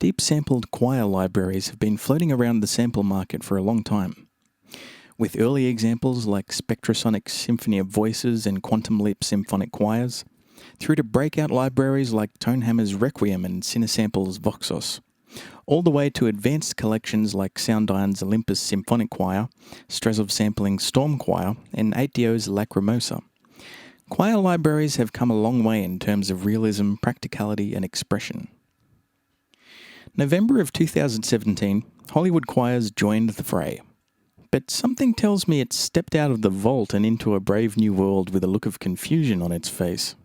Deep sampled choir libraries have been floating around the sample market for a long time, with early examples like Spectrasonic's Symphony of Voices and Quantum Leap symphonic choirs, through to breakout libraries like Tonehammer's Requiem and Cinesample's Voxos, all the way to advanced collections like Soundiron's Olympus Symphonic Choir, Strezov Sampling's Storm Choir, and 8DO's Lacrimosa. Choir libraries have come a long way in terms of realism, practicality, and expression. November of 2017, Hollywood choirs joined the fray. But something tells me it stepped out of the vault and into a brave new world with a look of confusion on its face.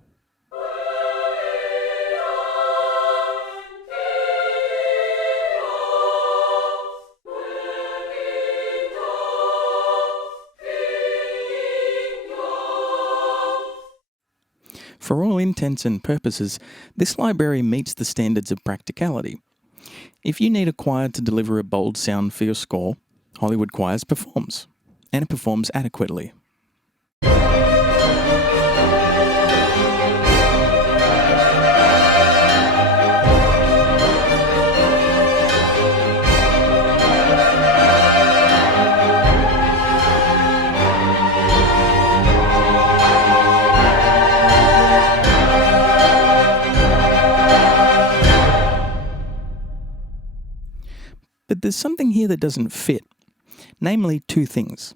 For all intents and purposes, this library meets the standards of practicality. If you need a choir to deliver a bold sound for your score, Hollywood Choirs performs, and it performs adequately. But there's something here that doesn't fit. Namely, two things.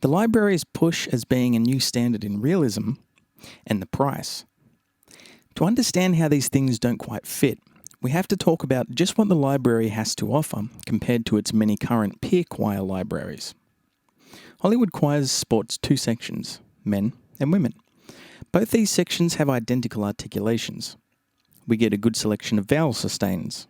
The library's push as being a new standard in realism, and the price. To understand how these things don't quite fit, we have to talk about just what the library has to offer compared to its many current peer choir libraries. Hollywood Choirs sports two sections, men and women. Both these sections have identical articulations. We get a good selection of vowel sustains.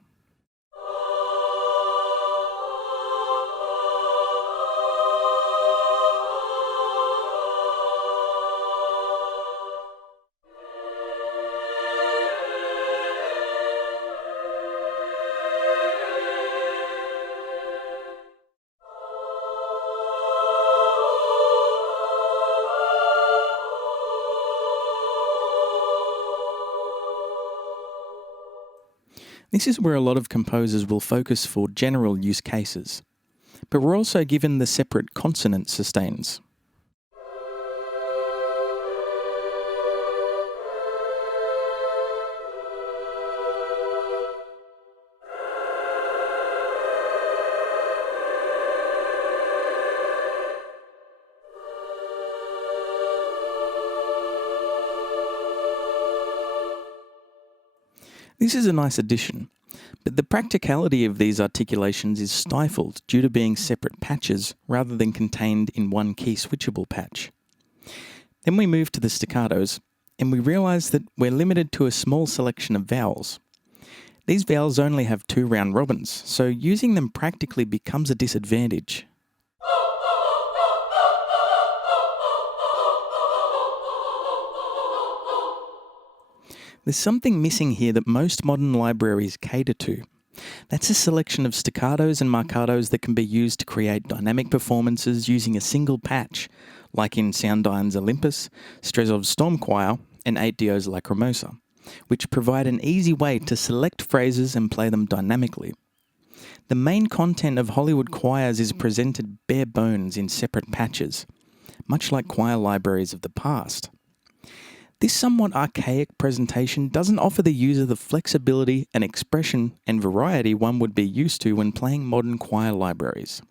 This is where a lot of composers will focus for general use cases, but we're also given the separate consonant sustains. This is a nice addition, but the practicality of these articulations is stifled due to being separate patches rather than contained in one key switchable patch. Then we move to the staccatos, and we realise that we're limited to a small selection of vowels. These vowels only have 2 round robins, so using them practically becomes a disadvantage. There's something missing here that most modern libraries cater to. That's a selection of staccatos and marcatos that can be used to create dynamic performances using a single patch, like in Soundiron's Olympus, Strezov's Storm Choir, and 8DO's Lacrimosa, which provide an easy way to select phrases and play them dynamically. The main content of Hollywood choirs is presented bare bones in separate patches, much like choir libraries of the past. This somewhat archaic presentation doesn't offer the user the flexibility and expression and variety one would be used to when playing modern choir libraries.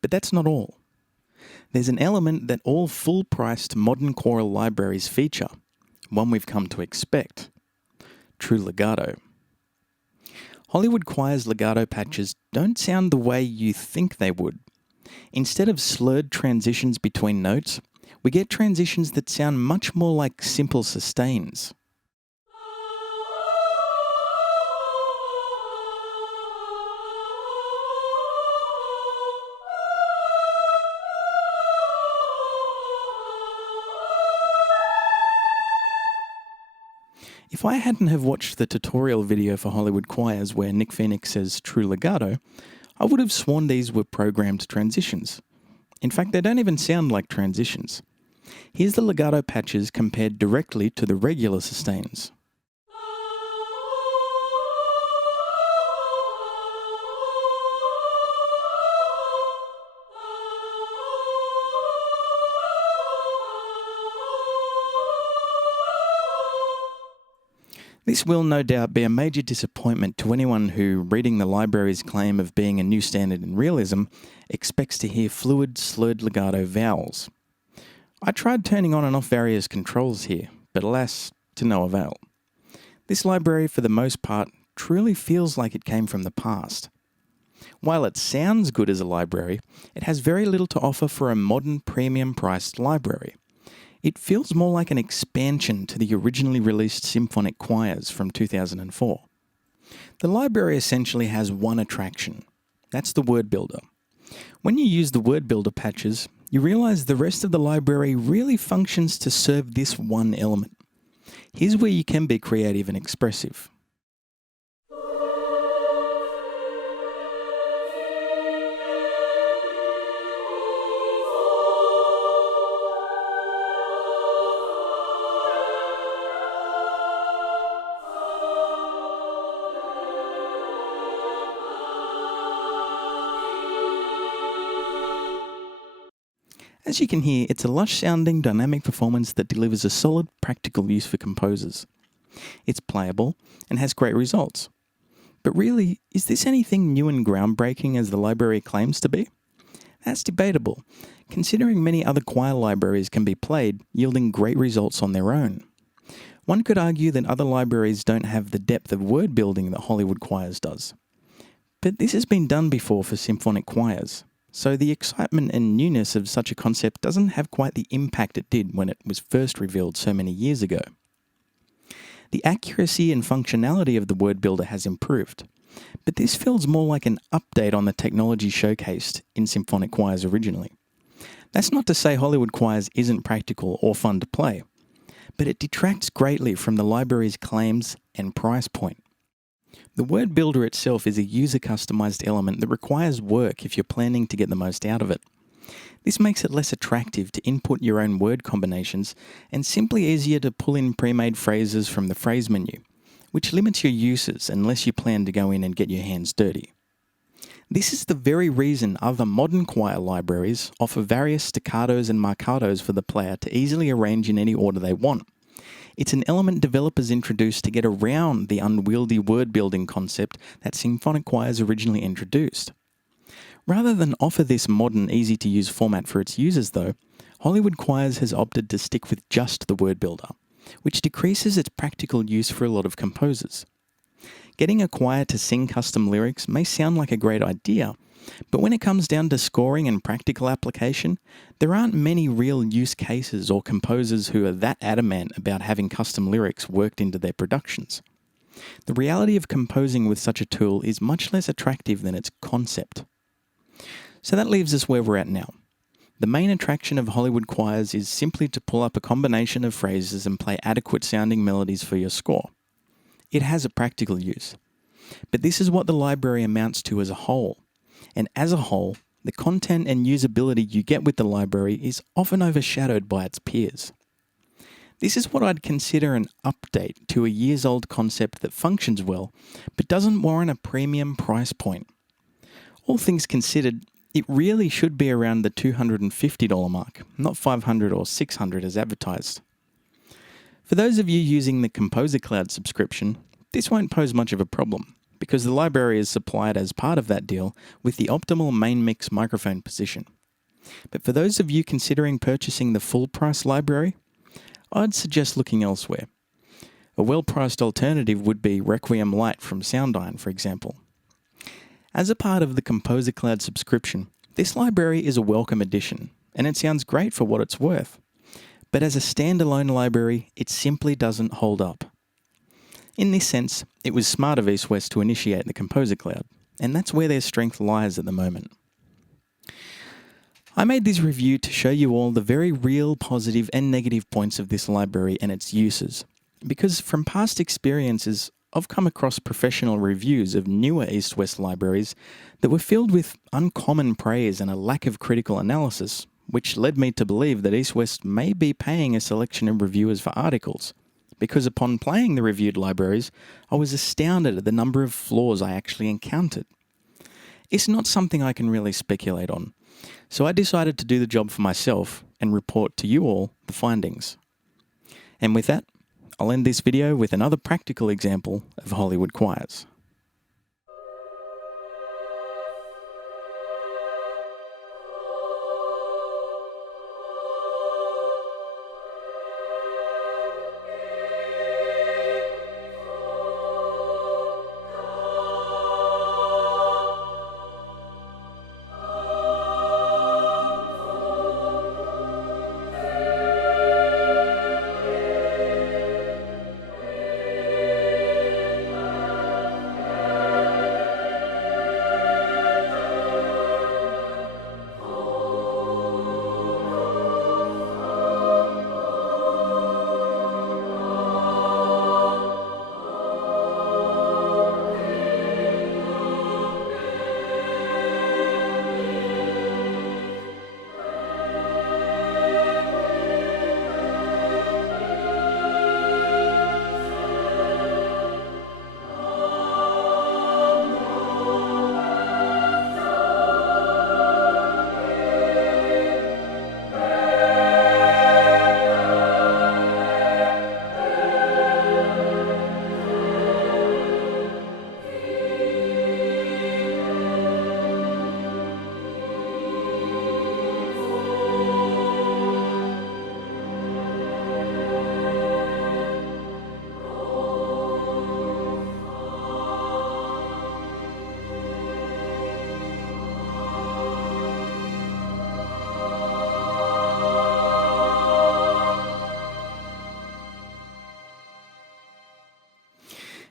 But that's not all. There's an element that all full-priced modern choral libraries feature, one we've come to expect: true legato. Hollywood Choir's legato patches don't sound the way you think they would. Instead of slurred transitions between notes, we get transitions that sound much more like simple sustains. If I hadn't have watched the tutorial video for Hollywood Choirs where Nick Phoenix says true legato, I would have sworn these were programmed transitions. In fact, they don't even sound like transitions. Here's the legato patches compared directly to the regular sustains. This will no doubt be a major disappointment to anyone who, reading the library's claim of being a new standard in realism, expects to hear fluid, slurred legato vowels. I tried turning on and off various controls here, but alas, to no avail. This library, for the most part, truly feels like it came from the past. While it sounds good as a library, it has very little to offer for a modern premium-priced library. It feels more like an expansion to the originally released symphonic choirs from 2004. The library essentially has one attraction. That's the word builder. When you use the word builder patches, you realize the rest of the library really functions to serve this one element. Here's where you can be creative and expressive. As you can hear, it's a lush-sounding, dynamic performance that delivers a solid, practical use for composers. It's playable and has great results. But really, is this anything new and groundbreaking as the library claims to be? That's debatable, considering many other choir libraries can be played, yielding great results on their own. One could argue that other libraries don't have the depth of word building that Hollywood choirs does. But this has been done before for symphonic choirs. So the excitement and newness of such a concept doesn't have quite the impact it did when it was first revealed so many years ago. The accuracy and functionality of the word builder has improved, but this feels more like an update on the technology showcased in symphonic choirs originally. That's not to say Hollywood choirs isn't practical or fun to play, but it detracts greatly from the library's claims and price point. The word builder itself is a user-customized element that requires work if you're planning to get the most out of it. This makes it less attractive to input your own word combinations and simply easier to pull in pre-made phrases from the phrase menu, which limits your uses unless you plan to go in and get your hands dirty. This is the very reason other modern choir libraries offer various staccatos and marcatos for the player to easily arrange in any order they want. It's an element developers introduced to get around the unwieldy word-building concept that symphonic choirs originally introduced. Rather than offer this modern, easy-to-use format for its users though, Hollywood choirs has opted to stick with just the word builder, which decreases its practical use for a lot of composers. Getting a choir to sing custom lyrics may sound like a great idea, but when it comes down to scoring and practical application, there aren't many real use cases or composers who are that adamant about having custom lyrics worked into their productions. The reality of composing with such a tool is much less attractive than its concept. So that leaves us where we're at now. The main attraction of Hollywood choirs is simply to pull up a combination of phrases and play adequate sounding melodies for your score. It has a practical use. But this is what the library amounts to as a whole. And as a whole, the content and usability you get with the library is often overshadowed by its peers. This is what I'd consider an update to a years-old concept that functions well, but doesn't warrant a premium price point. All things considered, it really should be around the $250 mark, not $500 or $600 as advertised. For those of you using the Composer Cloud subscription, this won't pose much of a problem, because the library is supplied as part of that deal with the optimal main mix microphone position. But for those of you considering purchasing the full price library, I'd suggest looking elsewhere. A well-priced alternative would be Requiem Lite from Soundiron, for example. As a part of the Composer Cloud subscription, this library is a welcome addition, and it sounds great for what it's worth. But as a standalone library, it simply doesn't hold up. In this sense, it was smart of East West to initiate the Composer Cloud, and that's where their strength lies at the moment. I made this review to show you all the very real positive and negative points of this library and its uses, because from past experiences, I've come across professional reviews of newer East West libraries that were filled with uncommon praise and a lack of critical analysis, which led me to believe that East West may be paying a selection of reviewers for articles. Because upon playing the reviewed libraries, I was astounded at the number of flaws I actually encountered. It's not something I can really speculate on, so I decided to do the job for myself and report to you all the findings. And with that, I'll end this video with another practical example of Hollywood choirs.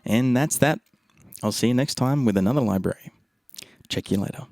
And that's that. I'll see you next time with another library. Check you later.